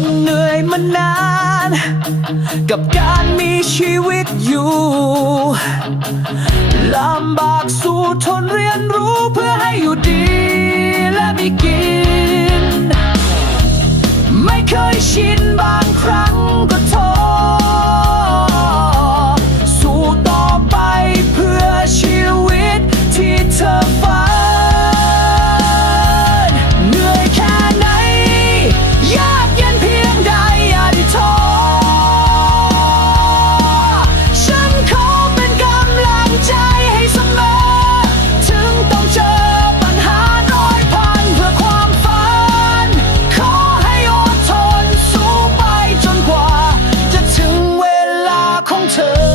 นเหนื่อยมานาน กับการมีชีวิตอยู่ลำบากสู้ทนเรียนรู้เพื่อให้อยู่ดี และมีกิน ไม่เคยชินบางครั้งก็ touch.